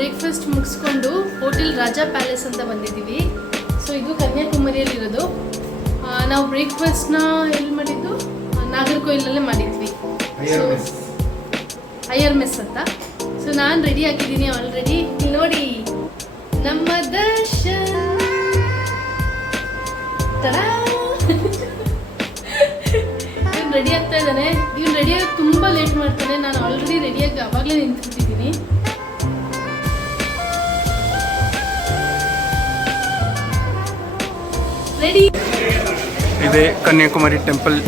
Breakfast ಮುಗಿಸ್ಕೊಂಡು hotel Raja palace ಅಂತ ಬಂದಿದ್ದೀವಿ. ಸೊ ಇದು ಕನ್ಯಾಕುಮಾರಿಯಲ್ಲಿರೋದು. ನಾವು ಬ್ರೇಕ್ಫಾಸ್ಟ್ನ ಎಲ್ಲಿ ಮಾಡಿದ್ದು, ನಾಗರಕೋಯಿಲಲ್ಲೇ ಮಾಡಿದ್ವಿ. ಸೊ ಅಯ್ಯರ್ ಮೆಸ್ ಅಂತ. ಸೊ ನಾನು ರೆಡಿ ಆಗಿದ್ದೀನಿ ಆಲ್ರೆಡಿ. ನೋಡಿ ನಮ್ಮ ದರ್ಶನ್ ಇವನು ರೆಡಿ ಆಗ್ತಾ ಇದ್ದಾನೆ. ಇವನು ರೆಡಿಯಾಗಿ ತುಂಬ ಲೇಟ್ ಮಾಡ್ತಾನೆ. ನಾನು ಆಲ್ರೆಡಿ ರೆಡಿಯಾಗಿ ಆವಾಗಲೇ ನಿಂತ್ಬಿಟ್ಟಿದ್ದೀನಿ. ರೆಡಿ ಇದೆ ಕನ್ಯಾಕುಮಾರಿ ಟೆಂಪಲ್.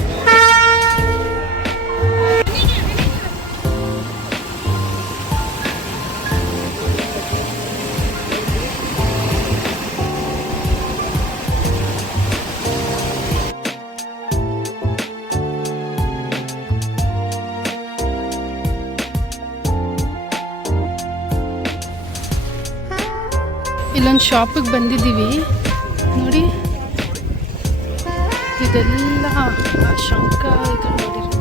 ಇಲ್ಲೊಂದು ಶಾಪಿಗೆ ಬಂದಿದ್ದೀವಿ ನೋಡಿ. ಇದೆಲ್ಲ ಶಂಕ ಇದು ನೋಡಿರೋದು.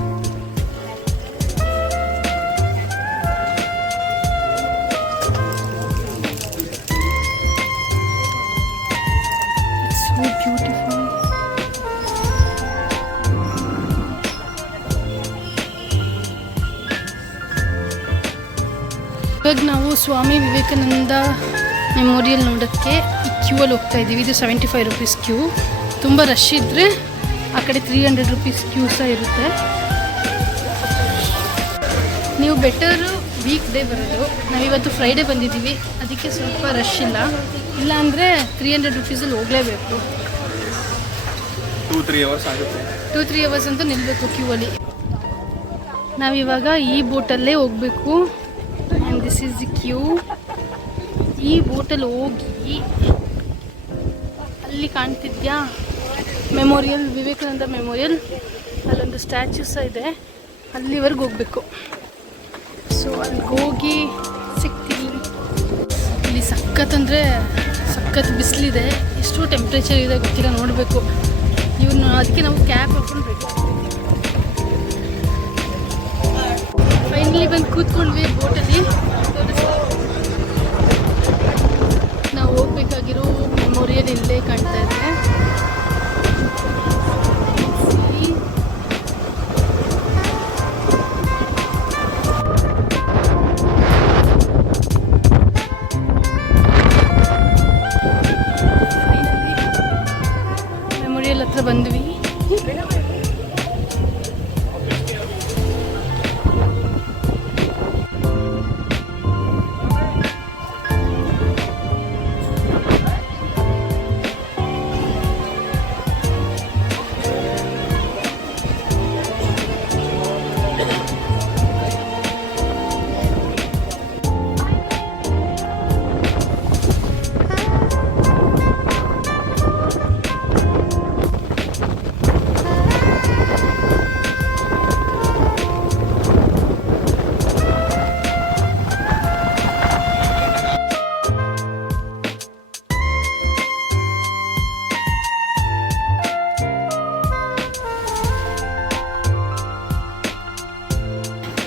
It's so beautiful. ಇವಾಗ ನಾವು ಸ್ವಾಮಿ ವಿವೇಕಾನಂದ ಮೆಮೋರಿಯಲ್ ನೋಡೋಕ್ಕೆ ಈ ಕ್ಯೂ ಅಲ್ಲಿ ಹೋಗ್ತಾ ಇದ್ದೀವಿ. ಇದು 75 ರೂಪೀಸ್ ಕ್ಯೂ. ತುಂಬ ರಶ್ ಇದ್ದರೆ ಆ ಕಡೆ 300 ರೂಪೀಸ್ ಕ್ಯೂ ಸಹ ಇರುತ್ತೆ. ನೀವು ಬೆಟರು ವೀಕ್ ಡೇ ಬರೋದು. ನಾವಿವತ್ತು ಫ್ರೈಡೇ ಬಂದಿದ್ದೀವಿ, ಅದಕ್ಕೆ ಸ್ವಲ್ಪ ರಶ್ ಇಲ್ಲ ಅಂದರೆ 300 ರೂಪೀಸಲ್ಲಿ ಹೋಗಲೇಬೇಕು. 2-3 ಅವರ್ಸ್ ಆಗುತ್ತೆ. 2-3 ಅವರ್ಸ್ ಅಂತೂ ನಿಲ್ಲಬೇಕು ಕ್ಯೂ ಅಲ್ಲಿ. ನಾವಿವಾಗ ಈ ಬೋಟಲ್ಲೇ ಹೋಗಬೇಕು. And this is the queue. ಈ ಬೋಟಲ್ಲಿ ಹೋಗಿ ಅಲ್ಲಿ ಕಾಣ್ತಿದ್ಯಾ ಮೆಮೋರಿಯಲ್, ವಿವೇಕಾನಂದ ಮೆಮೋರಿಯಲ್, ಅಲ್ಲೊಂದು ಸ್ಟ್ಯಾಚ್ಯೂ ಸಹ ಇದೆ. ಅಲ್ಲಿವರೆಗೆ ಹೋಗಬೇಕು. ಸೊ ಅಲ್ಲಿಗೆ ಹೋಗಿ ಸಿಗ್ತೀವಿ. ಇಲ್ಲಿ ಸಖತ್ ಅಂದರೆ ಸಖತ್ ಬಿಸಿಲಿದೆ. ಎಷ್ಟು ಟೆಂಪ್ರೇಚರ್ ಇದೆ ಗೊತ್ತಿಲ್ಲ, ನೋಡಬೇಕು. ಇವನು ಅದಕ್ಕೆ ನಾವು ಕ್ಯಾಪ್ ಹಾಕೊಂಡು ಬೇಕು. ಫೈನಲಿ ಬಂದು ಕೂತ್ಕೊಂಡ್ವಿ ಬೋಟಲ್ಲಿ. ನಾವು ಹೋಗ್ಬೇಕಾಗಿರೋ ಮೆಮೋರಿಯಲ್ ಇಲ್ಲೇ ಕಾಣ್ತಾ ಇದೆ. ಮೆಮೋರಿಯಲ್ ಹತ್ರ ಬಂದ್ವಿ.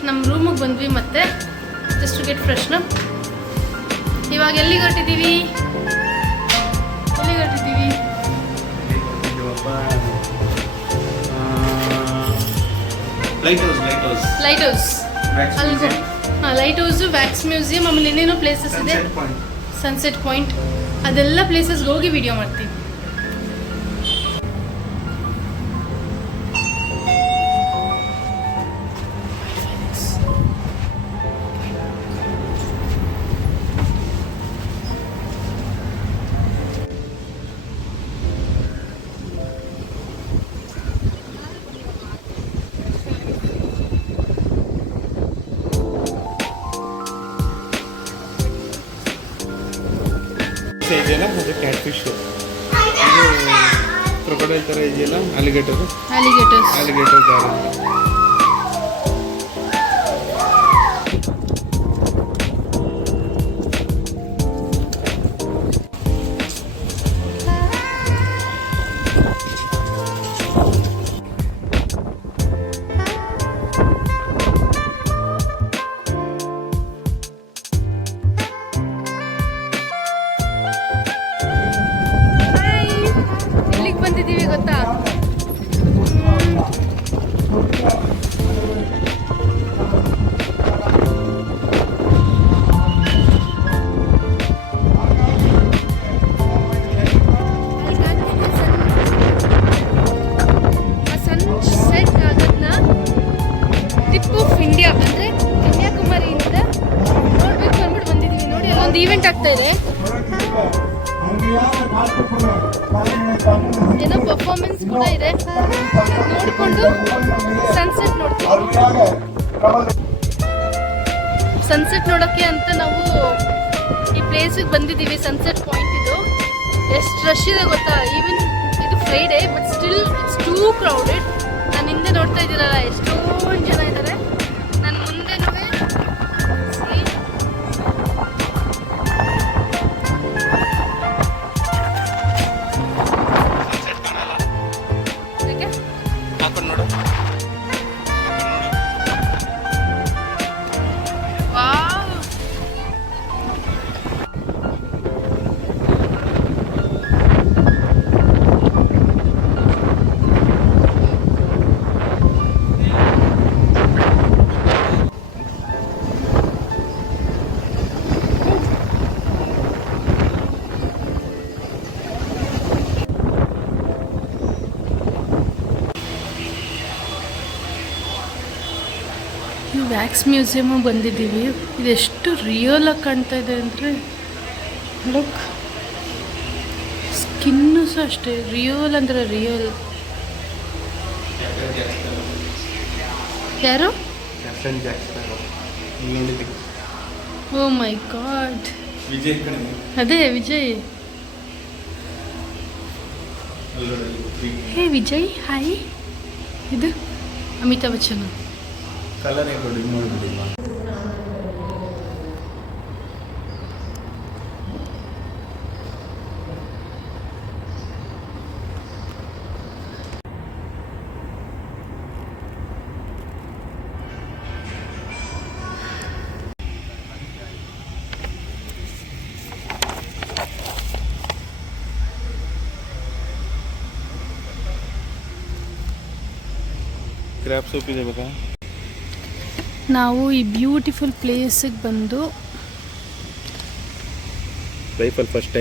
ನಮ್ಮ ರೂಮಿಗೆ ಬಂದ್ವಿ ಮತ್ತೆ ಜಸ್ಟ್ ಟು ಗೆಟ್ ಫ್ರೆಶ್ನ. ಇವಾಗ ಎಲ್ಲಿಗೆ ಹೊರಟಿದ್ದೀವಿ? Lighthouse. ಅಲ್ಗೋ ಲೈಟ್ ಹೌಸು, ವ್ಯಾಕ್ಸ್ ಮ್ಯೂಸಿಯಂ, ಆಮೇಲೆ ಏನೇನೋ ಪ್ಲೇಸಸ್ ಇದೆ, ಸನ್ಸೆಟ್ ಪಾಯಿಂಟ್. ಅದೆಲ್ಲ ಪ್ಲೇಸಸ್ಗೆ ಹೋಗಿ ವಿಡಿಯೋ ಮಾಡ್ತೀವಿ. ಇದೆಯಲ್ಲ ಅದು ಕ್ಯಾಟ್ ಫಿಶ್. ಕ್ರೊಕೊಡೈಲ್ ಥರ ಇದೆಯಲ್ಲ ಅಲಿಗೇಟರ್ ಗಾರ್ಡನ್. ಇಂಡಿಯಾ ಅಂದರೆ ಕನ್ಯಾಕುಮಾರಿಯಿಂದ ನೋಡ್ಬೇಕು ಅಂದ್ಬಿಟ್ಟು ಬಂದಿದ್ದೀವಿ. ನೋಡಿ ಅಲ್ಲೊಂದು ಈವೆಂಟ್ ಆಗ್ತಾ ಇದೆ, ಏನೋ ಪರ್ಫಾರ್ಮೆನ್ಸ್ ಕೂಡ ಇದೆ. ನೋಡಿಕೊಂಡು ಸನ್ಸೆಟ್ ನೋಡ್ತೀವಿ. ಸನ್ಸೆಟ್ ನೋಡೋಕ್ಕೆ ಅಂತ ನಾವು ಈ ಪ್ಲೇಸಿಗೆ ಬಂದಿದ್ದೀವಿ. ಸನ್ಸೆಟ್ ಪಾಯಿಂಟ್ ಇದು ಎಷ್ಟು ರಶ್ ಇದೆ ಗೊತ್ತಾ. ಈವನ್ ಇದು Friday but still it's two crowded. ನಾನು ಹಿಂದೆ ನೋಡ್ತಾ ಇದ್ದೀರಲ್ಲ ಎಷ್ಟೊಂದು ಜನ ಇದ್ದಾರೆ. ನನ್ನ ಮುಂದೆನೂ ಹಾಕೊಂಡು ನೋಡು. ವ್ಯಾಕ್ಸ್ ಮ್ಯೂಸಿಯಮ್ ಬಂದಿದ್ದೀವಿ. ಇದೆಷ್ಟು ರಿಯಲ್ ಆಗಿ ಕಾಣ್ತಾ ಇದೆ ಅಂದರೆ ಲುಕ್, ಸ್ಕಿನ್ನು ಸಹ ಅಷ್ಟೇ ರಿಯಲ್ ಅಂದರೆ ರಿಯಲ್. ಯಾರು? ಓ ಮೈ ಗಾಡ್, ವಿಜಯ್ ಕಣೆ. ಅದೇ ವಿಜಯ್. ಹೇ ವಿಜಯ್, ಹಾಯ್. ಇದು ಅಮಿತಾಬ್ ಬಚ್ಚನ್. ಕಲರ್ ಕೊಡಿ ನೋಡ್ಬಿಡಿ. ಕ್ರ್ಯಾಬ್ ಸೂಪ್ ಇದೆ ಬೇಕಾ? ನಾವು ಈ ಬ್ಯೂಟಿಫುಲ್ ಪ್ಲೇಸಿಗೆ ಬಂದು ಲೈಫಲ್ಲಿ ಫಸ್ಟ್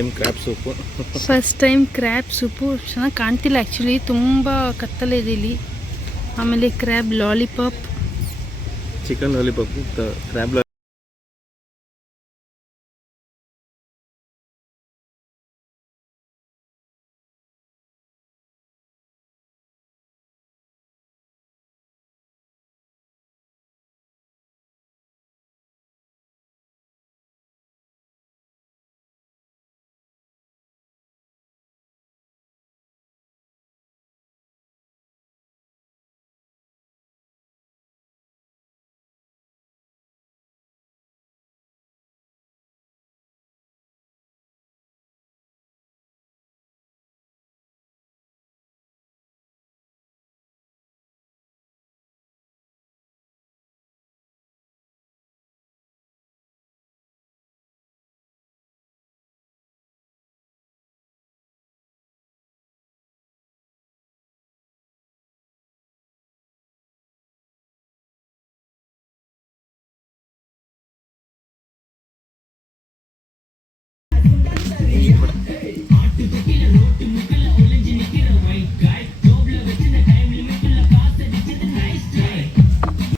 ಟೈಮ್ ಕ್ರ್ಯಾಬ್ ಸೂಪು ಚೆನ್ನಾಗಿ ಕಾಣ್ತಿಲ್ಲ ಆ್ಯಕ್ಚುಲಿ, ತುಂಬ ಕತ್ತಲೆ ಇದೆ ಇಲ್ಲಿ. ಆಮೇಲೆ crab lollipop, chicken lollipop, crab